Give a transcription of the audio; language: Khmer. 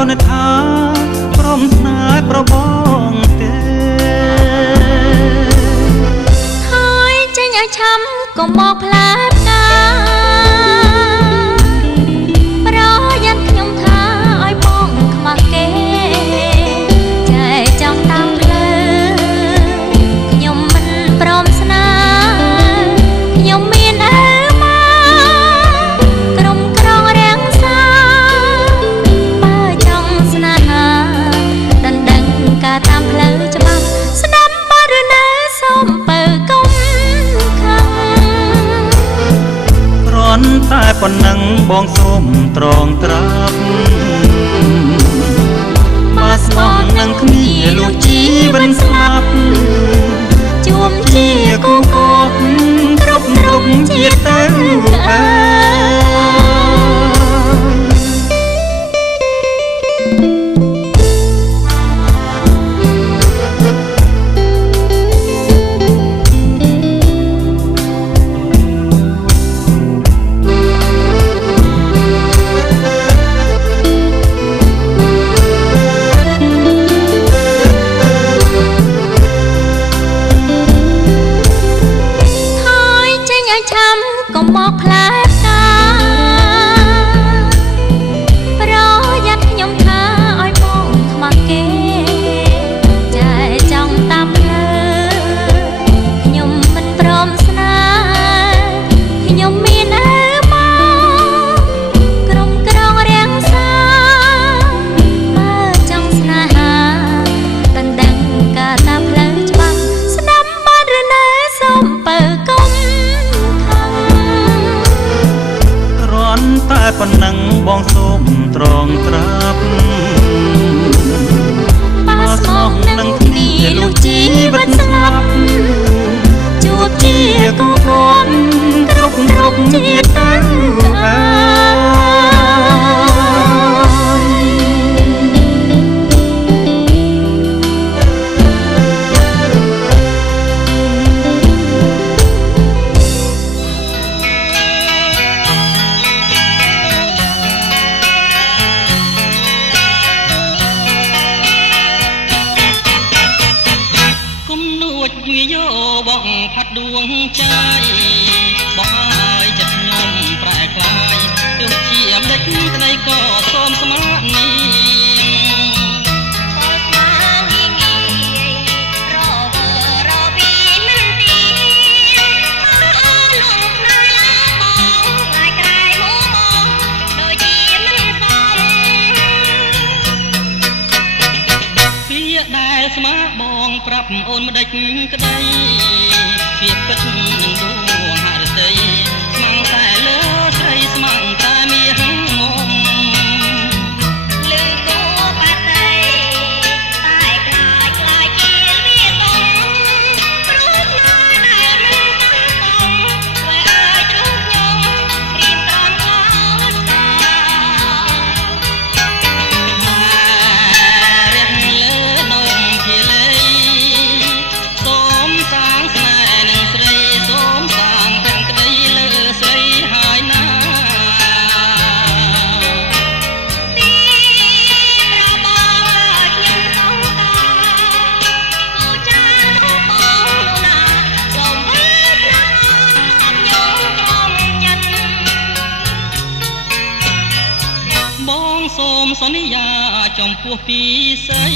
កូនថាព្រមស្នេហ៍ប្របងទេហើយចេញឲ្យឆាំកុំមកផ្លែផ្កាប្រយ័ត្នខ្ញុំថាឲ្យបងខ្មាស់គេចែចង់តាមផ្លូវខ្ញុំមិនព្រមស្នេហ៍ខ្ញុំមានអើមកក្រុមក្រងរាំងសាបើចង់ស្នេហាដណ្ដឹងការតាមផ្លូវច្បាប់ស្ដាប់បើឬនៅសូមបើកុំខាំគ្រាន់តែប៉ុណ្ណឹងបងសូមត្រងត្រាប់បើស្មោះនឹងគ្នាលុះជីវិតស្លាប់ជួមជាគូគប់គ្រប់ជាតិទៅឆាំកុំមកផ្លែផ្កាប្រយ័ត្នខ្ញុំថាឲ្យបងខ្មាស់គេចែចង់តាមផ្លូវខ្ញុំមិនព្រមស្នេហ៍ខ្ញុំមានអើមកក្រុមក្រងរាំងសាបើចង់ស្នេហាដណ្ដឹងការតាមផ្លូវច្បាស់ស្ដាប់បាត់ឬនៅសូមបើកុំតែប៉ុណ្ណឹងបងសូមត្រងត្រាប់បើស្មោះនឹងគ្នាលុះជីវិតស្លាប់ជួបជាគូគប់គ្រប់ជាតិទៅវាយោបងផាត់ដួងใจបងឲ្យចិត្តខ្ញុំប្រែក្លាយទោះជាម្ដេចក្ដីក៏សូមស្មារតីដែលស្មាបងប្រាប់អូនម្ដេចក្ដីវាពិតនឹងដួងហឫទ័យស្មាំងតែលើស្រីស្មាំងតែមាសមុំលឺគោបាត់ដីតែខ្លាចជាវាតុងព្រោះណាដែលមិនសំធ្វើឲ្យទ្រូងខ្ញុំរៀមត្រង់ខ្លោចតាសូមសន្យាចំពោះពីស្រី